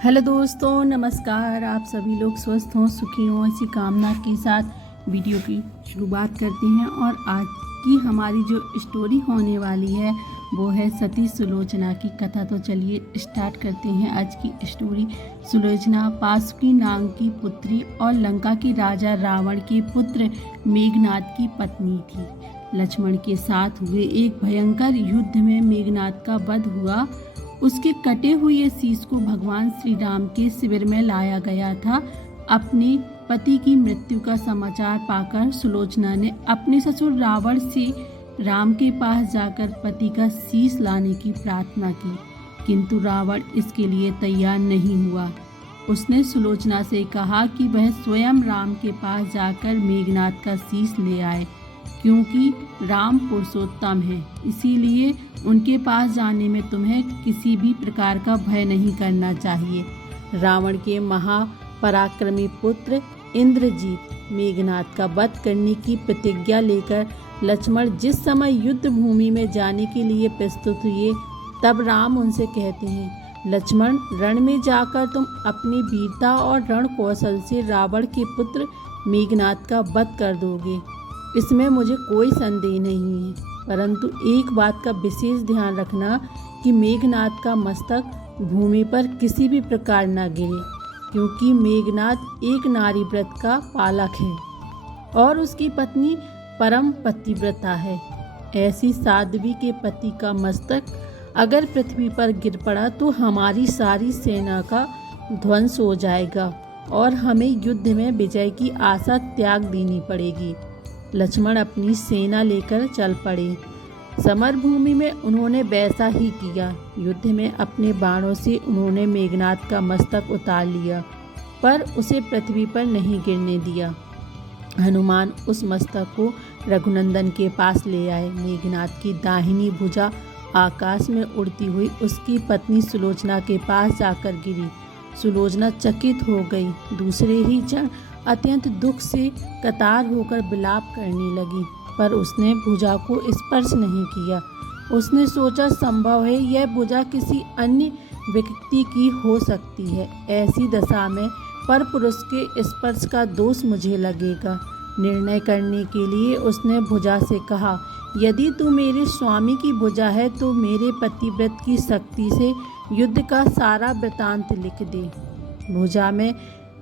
Hello दोस्तों, नमस्कार। आप सभी लोग स्वस्थ हों, सुखी हों, इसी कामना के साथ वीडियो की शुरुआत करते हैं। और आज की हमारी जो स्टोरी होने वाली है वो है सती सुलोचना की कथा। तो चलिए स्टार्ट करते हैं आज की स्टोरी। सुलोचना वासुकी नाम की पुत्री और लंका के राजा रावण के पुत्र मेघनाद की पत्नी थी। लक्ष्मण के साथ हुए एक भयंकर युद्ध में मेघनाद का वध हुआ। उसके कटे हुए शीश को भगवान श्री राम के शिविर में लाया गया था। अपने पति की मृत्यु का समाचार पाकर सुलोचना ने अपने ससुर रावण से राम के पास जाकर पति का शीश लाने की प्रार्थना की, किंतु रावण इसके लिए तैयार नहीं हुआ। उसने सुलोचना से कहा कि वह स्वयं राम के पास जाकर मेघनाद का शीश ले आए, क्योंकि राम पुरुषोत्तम है, इसीलिए उनके पास जाने में तुम्हें किसी भी प्रकार का भय नहीं करना चाहिए। रावण के महापराक्रमी पुत्र इंद्रजीत मेघनाद का वध करने की प्रतिज्ञा लेकर लक्ष्मण जिस समय युद्ध भूमि में जाने के लिए प्रस्तुत हुए, तब राम उनसे कहते हैं, लक्ष्मण, रण में जाकर तुम अपनी वीरता और रण कौशल से रावण के पुत्र मेघनाद का वध कर दोगे, इसमें मुझे कोई संदेह नहीं है। परंतु एक बात का विशेष ध्यान रखना कि मेघनाद का मस्तक भूमि पर किसी भी प्रकार न गिरे, क्योंकि मेघनाद एक नारी व्रत का पालक है और उसकी पत्नी परम पतिव्रता है। ऐसी साध्वी के पति का मस्तक अगर पृथ्वी पर गिर पड़ा तो हमारी सारी सेना का ध्वंस हो जाएगा और हमें युद्ध में विजय की आशा त्याग देनी पड़ेगी। लक्ष्मण अपनी सेना लेकर चल पड़े। समर भूमि में उन्होंने वैसा ही किया। युद्ध में अपने बाणों से उन्होंने मेघनाद का मस्तक उतार लिया, पर उसे पृथ्वी पर नहीं गिरने दिया। हनुमान उस मस्तक को रघुनंदन के पास ले आए। मेघनाद की दाहिनी भुजा आकाश में उड़ती हुई उसकी पत्नी सुलोचना के पास जाकर गिरी। सुलोचना चकित हो गई। दूसरे ही क्षण अत्यंत दुख से कतार होकर विलाप करने लगी, पर उसने भुजा को स्पर्श नहीं किया। उसने सोचा, संभव है यह भुजा किसी अन्य व्यक्ति की हो सकती है। ऐसी दशा में परपुरुष के स्पर्श का दोष मुझे लगेगा। निर्णय करने के लिए उसने भुजा से कहा, यदि तू मेरे स्वामी की भुजा है तो मेरे पतिव्रत की शक्ति से युद्ध का सारा वृतांत लिख दे। भुजा में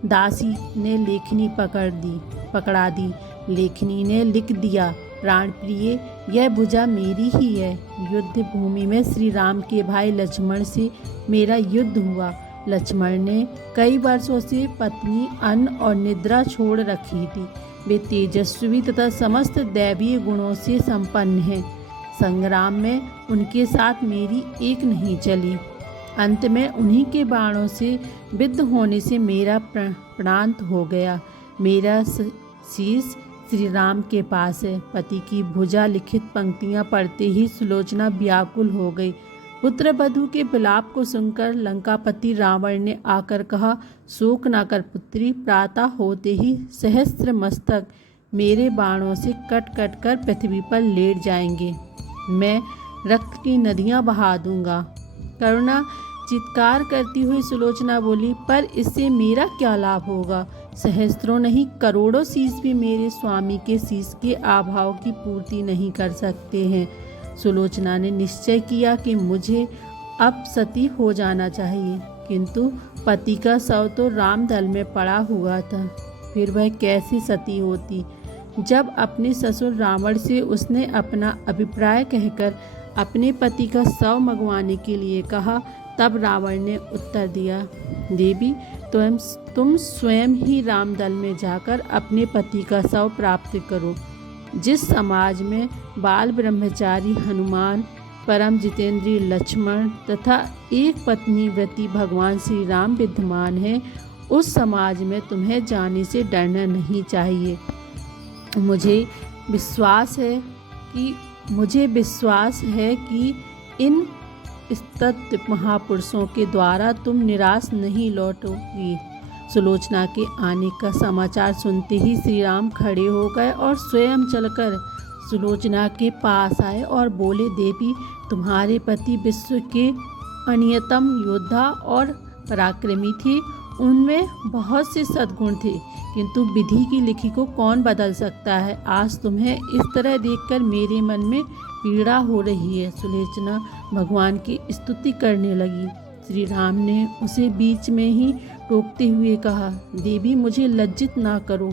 दासी ने लेखनी पकड़ा दी। लेखनी ने लिख दिया, प्राण प्रिय, यह भुजा मेरी ही है। युद्ध भूमि में श्री राम के भाई लक्ष्मण से मेरा युद्ध हुआ। लक्ष्मण ने कई वर्षों से पत्नी, अन्न और निद्रा छोड़ रखी थी। वे तेजस्वी तथा समस्त दैवीय गुणों से संपन्न हैं। संग्राम में उनके साथ मेरी एक नहीं चली। अंत में उन्हीं के बाणों से विद्ध होने से मेरा प्राणांत हो गया। मेरा शीश श्री राम के पास है। पति की भुजा लिखित पंक्तियां पढ़ते ही सुलोचना व्याकुल हो गई। पुत्र वधू के विलाप को सुनकर लंकापति रावण ने आकर कहा, शोक न कर पुत्री, प्रातः होते ही सहस्त्र मस्तक मेरे बाणों से कट कट कर पृथ्वी पर लेट जाएंगे। मैं रक्त की नदियां बहा दूंगा। करुणा चित्कार करती हुई सुलोचना बोली, पर इससे मेरा क्या लाभ होगा? सहस्त्रों नहीं, करोड़ों शीश भी मेरे स्वामी के शीश के अभाव की पूर्ति नहीं कर सकते हैं। सुलोचना ने निश्चय किया कि मुझे अब सती हो जाना चाहिए, किंतु पति का शव तो रामदल में पड़ा हुआ था, फिर वह कैसी सती होती? जब अपने ससुर रावण से उसने अपना अभिप्राय कहकर अपने पति का शव मंगवाने के लिए कहा, तब रावण ने उत्तर दिया, देवी, तुम स्वयं ही रामदल में जाकर अपने पति का शव प्राप्त करो। जिस समाज में बाल ब्रह्मचारी हनुमान, परम जितेंद्रिय लक्ष्मण तथा एक पत्नी व्रती भगवान श्री राम विद्यमान है, उस समाज में तुम्हें जाने से डरना नहीं चाहिए। मुझे विश्वास है कि इन सत्य महापुरुषों के द्वारा तुम निराश नहीं लौटोगी। सुलोचना के आने का समाचार सुनते ही श्री राम खड़े हो गए और स्वयं चलकर सुलोचना के पास आए और बोले, देवी, तुम्हारे पति विश्व के अन्यतम योद्धा और पराक्रमी थे, उनमें बहुत से सद्गुण थे, किंतु विधि की लिखी को कौन बदल सकता है। आज तुम्हें इस तरह देखकर मेरे मन में पीड़ा हो रही है। सुलोचना भगवान की स्तुति करने लगी। श्री राम ने उसे बीच में ही टोकते हुए कहा, देवी मुझे लज्जित ना करो।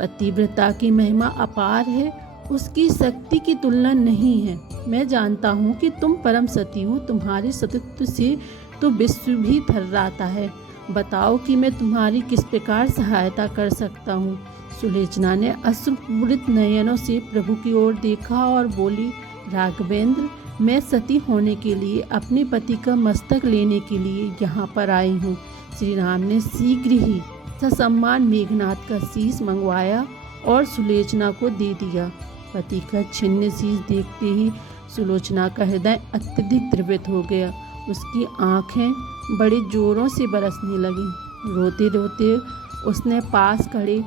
पतिव्रता की महिमा अपार है, उसकी शक्ति की तुलना नहीं है। मैं जानता हूँ कि तुम परम सती हो, तुम्हारे सतीत्व से तो विश्व भी थर्राता है। बताओ कि मैं तुम्हारी किस प्रकार सहायता कर सकता हूँ। सुलोचना ने अश्रुपूरित नयनों से प्रभु की ओर देखा और बोली, राघवेंद्र, मैं सती होने के लिए, अपने पति का मस्तक लेने के लिए यहाँ पर आई हूँ। श्री राम ने शीघ्र ही ससम्मान मेघनाथ का शीश मंगवाया और सुलोचना को दे दिया। पति का छिन्न शीश देखते ही सुलोचना का हृदय अत्यधिक द्रवित हो गया। उसकी आंखें बड़े जोरों से बरसने लगीं। रोते रोते उसने पास खड़े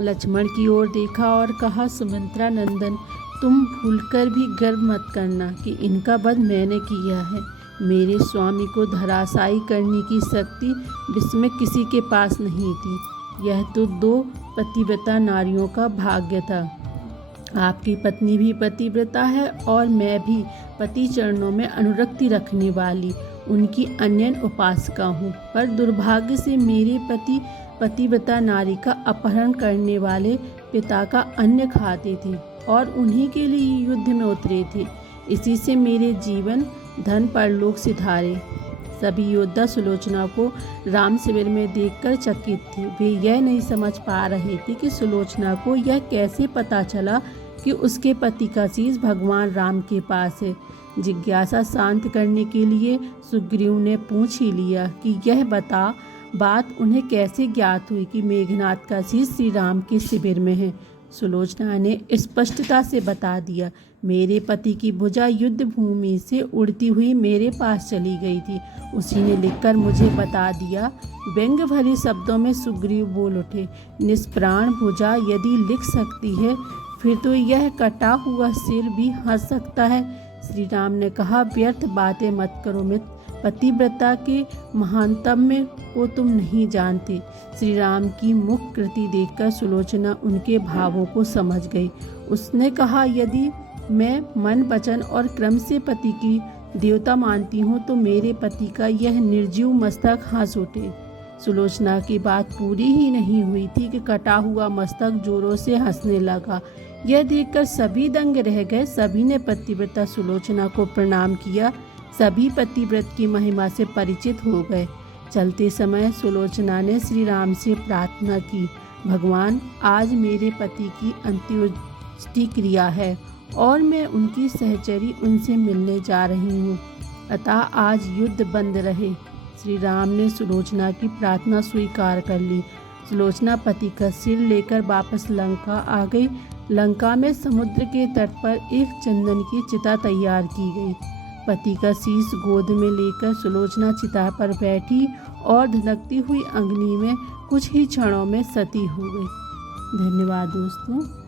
लक्ष्मण की ओर देखा और कहा, सुमित्रा नंदन, तुम भूलकर भी गर्व मत करना कि इनका वध मैंने किया है। मेरे स्वामी को धराशायी करने की शक्ति विश्व में किसी के पास नहीं थी। यह तो 2 पतिव्रता नारियों का भाग्य था। आपकी पत्नी भी पतिव्रता है और मैं भी पति चरणों में अनुरक्ति रखने वाली उनकी अनन्य उपासका हूँ। पर दुर्भाग्य से मेरे पति पतिव्रता नारी का अपहरण करने वाले पिता का अन्न खाते थे और उन्हीं के लिए युद्ध में उतरे थे। इसी से मेरे जीवन धन परलोक सिधारे। सभी योद्धा सुलोचना को राम शिविर में देखकर चकित थे। वे यह नहीं समझ पा रहे थे कि सुलोचना को यह कैसे पता चला कि उसके पति का शीश भगवान राम के पास है। जिज्ञासा शांत करने के लिए सुग्रीव ने पूछ ही लिया कि यह बात उन्हें कैसे ज्ञात हुई कि मेघनाथ का शीश श्री राम के शिविर में है। सुलोचना ने स्पष्टता से बता दिया, मेरे पति की भुजा युद्ध भूमि से उड़ती हुई मेरे पास चली गई थी। उसी ने लिखकर मुझे बता दिया। व्यंग भरे शब्दों में सुग्रीव बोल उठे, निष्प्राण भुजा यदि लिख सकती है, फिर तो यह कटा हुआ सिर भी हंस सकता है। श्री राम ने कहा, व्यर्थ बातें मत करो मित्र, पतिव्रता के महानतम को तुम नहीं जानते। श्री राम की मुख कृति देखकर सुलोचना उनके भावों को समझ गई। उसने कहा, यदि मैं मन वचन और क्रम से पति की देवता मानती हूँ तो मेरे पति का यह निर्जीव मस्तक हंस उठे। सुलोचना की बात पूरी ही नहीं हुई थी कि कटा हुआ मस्तक जोरों से हंसने लगा। यह देखकर सभी दंग रह गए। सभी ने पतिव्रता सुलोचना को प्रणाम किया। सभी पतिव्रत की महिमा से परिचित हो गए। चलते समय सुलोचना ने श्री राम से प्रार्थना की, भगवान, आज मेरे पति की अंत्येष्टि क्रिया है और मैं उनकी सहचरी उनसे मिलने जा रही हूँ, अतः आज युद्ध बंद रहे। श्री राम ने सुलोचना की प्रार्थना स्वीकार कर ली। सुलोचना पति का सिर लेकर वापस लंका आ गई। लंका में समुद्र के तट पर एक चंदन की चिता तैयार की गई। पति का शीश गोद में लेकर सुलोचना चिता पर बैठी और धधकती हुई अग्नि में कुछ ही क्षणों में सती हो गई। धन्यवाद दोस्तों।